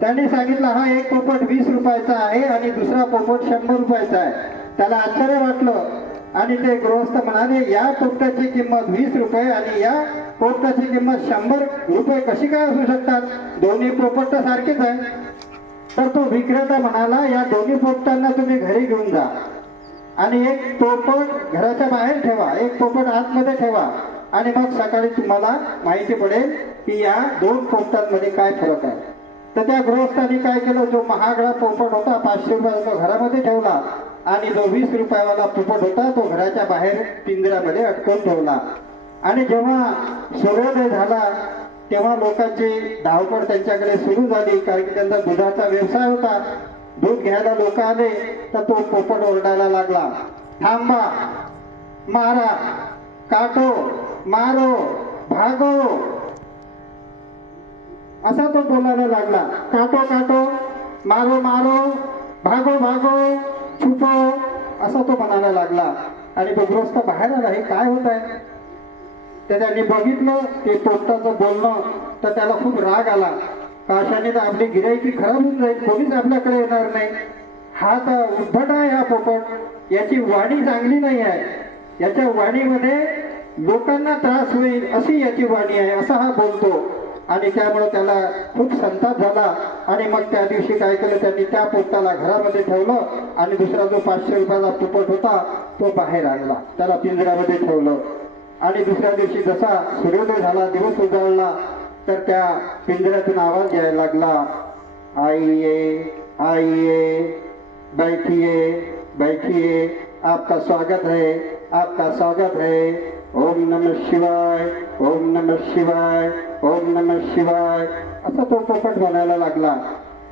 त्यांनी सांगितलं हा एक पोपट वीस रुपयाचा आहे आणि दुसरा पोपट शंभर रुपयाचा आहे. त्याला आश्चर्य वाटलं. आणि ते गृहस्थ म्हणाले या पोपटाची किंमत वीस रुपये आणि या पोपटाची किंमत शंभर रुपये कशी काय असू शकतात? दोन्ही पोपट तर सारखेच आहे तर तो विक्रेता म्हणाला या दोन्ही पोपटांना तुम्ही घरी घेऊन जा. आणि एक पोपट घराच्या बाहेर ठेवा. एक पोपट आतमध्ये ठेवा. आणि मग सकाळी तुम्हाला माहिती पडेल की या दोन पोपटांमध्ये काय फरक आहे. तर त्या गृहस्थांनी काय केलं? जो महागडा पोपट होता पाचशे रुपयाचा तो घरामध्ये ठेवला. आणि जो वीस रुपयावाला पोपट होता तो घराच्या बाहेर पिंजऱ्यामध्ये अटकून ठेवला. आणि जेव्हा सूर्योदय झाला तेव्हा लोकांची धावपळ त्यांच्याकडे सुरू झाली कारण की त्यांचा दुधाचा व्यवसाय होता. दूध घ्यायला लोक आले तर तो पोपट ओरडायला लागला. थांबा मारा काटो मारो भागो असा तो बोलायला लागला. काटो काटो मारो मारो भागो भागो छुपो असा तो म्हणायला लागला. आणि तो बाहेर आला. हे काय होत आहे त्याच्याने बघितलं ते पोपटाचं बोलणं तर त्याला खूप राग आला. काशाने तर आपली गिरायकी खराब होऊन जाईल. कोणीच आपल्याकडे येणार नाही. हा तर उद्धट आहे हा पोपट. याची वाणी चांगली नाही आहे. याच्या वाणीमध्ये लोकांना त्रास होईल अशी याची वाणी आहे. असा हा बोलतो. आणि त्यामुळे त्याला खूप संताप झाला. आणि मग त्या दिवशी काय केलं त्यांनी त्या पोपटाला घरामध्ये ठेवलं आणि दुसरा जो पाचशे रुपयाचा पोपट होता तो बाहेर आणला. त्याला पिंजऱ्यामध्ये ठेवलं. आणि दुसऱ्या दिवशी जसा सूर्योदय झाला दिवस उजळला तर त्या पिंजऱ्यातून आवाज यायला लागला. आईये आईये बैठिए बैठिए आपका स्वागत है आपका स्वागत है। ओम नमः शिवाय ओम नमः शिवाय ओम नमः शिवाय। असा तो पोपट म्हणायला लागला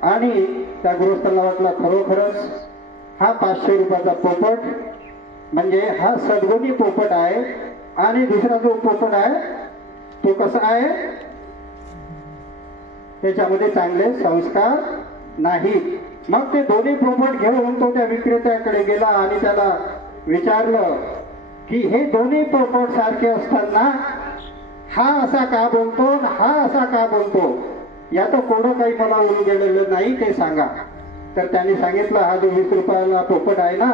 आणि त्या गृहस्थाला वाटला खरोखरच हा पाचशे रुपयाचा पोपट म्हणजे हा सद्गुणी पोपट आहे आणि दुसरा जो पोपट आहे तो कसा आहे? त्याच्यामध्ये चांगले संस्कार नाहीत. मग ते दोन्ही पोपट घेऊन तो त्या विक्रेत्याकडे गेला आणि त्याला विचारलं की हे दोन्ही पोपट सारखे असताना हा असा का बोलतो हा असा का बोलतो? याचं कोणं काही मला उरू गेलेलं नाही ते सांगा. तर त्यांनी सांगितलं हा जो वीस रुपयाला पोपट आहे ना?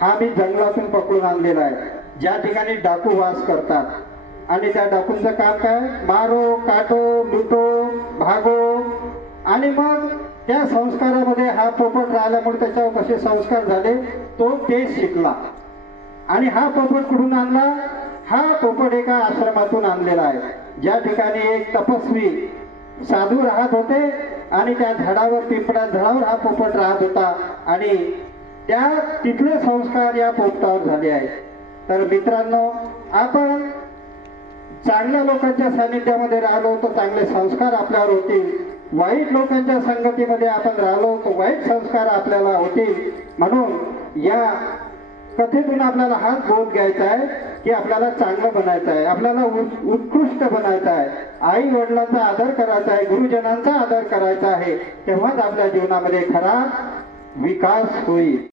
हा मी जंगलातून पकडून आणलेला आहे. ज्या ठिकाणी डाकू वास करतात. आणि त्या डाकूंचं काम काय? मारो काटो लुटो भागो आणि मग त्या संस्कारामध्ये हा पोपट राहिल्यामुळे त्याच्यावर कसे संस्कार झाले तो ते शिकला. आणि हा पोपट कुठून आणला? हा पोपट एका आश्रमातून आणलेला आहे. ज्या ठिकाणी एक तपस्वी साधू राहत होते आणि त्या झाडावर पिंपळा झाडावर हा पोपट राहत होता. आणि त्या तिथले संस्कार या पोपटावर झाले आहेत. तर मित्रांनो आपण चांगल्या लोकांच्या सानिध्यामध्ये राहिलो तर चांगले संस्कार आपल्यावर होतील. वाईट लोकांच्या संगतीमध्ये आपण राहिलो तर वाईट संस्कार आपल्याला होतील. म्हणून या कथेतून आपल्याला हाच बोध घ्यायचा आहे की आपल्याला चांगलं बनायचं आहे आपल्याला उत्- उत्कृष्ट बनायचं आहे. आई वडिलांचा आदर करायचा आहे गुरुजनांचा आदर करायचा आहे तेव्हाच आपल्या जीवनामध्ये खरा विकास होईल.